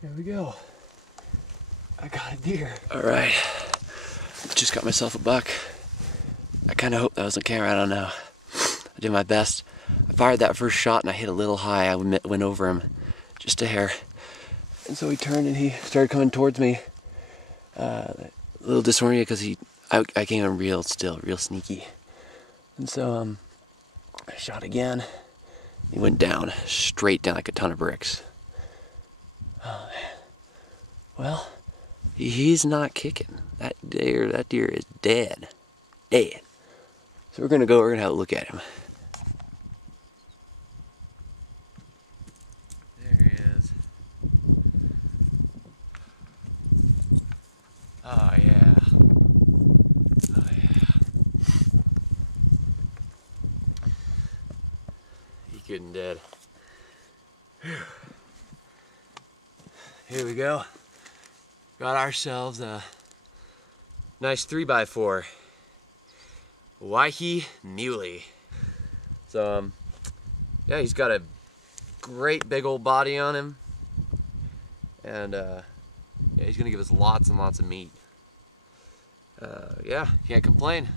There we go. I got a deer. All right, just got myself a buck. I kind of hope that was on camera, I don't know. I did my best. I fired that first shot and I hit a little high. I went over him just a hair. And so he turned and he started coming towards me. A little disoriented because I came in real sneaky. And so I shot again. He went down, straight down like a ton of bricks. Oh man. Well, he's not kicking. That deer is dead. Dead. So we're gonna have a look at him. There he is. Oh yeah. Oh yeah. He couldn't dead. Here we go. Got ourselves a nice 3x4. Owyhee muley. So yeah, he's got a great big old body on him. And yeah, he's gonna give us lots and lots of meat. Yeah, can't complain.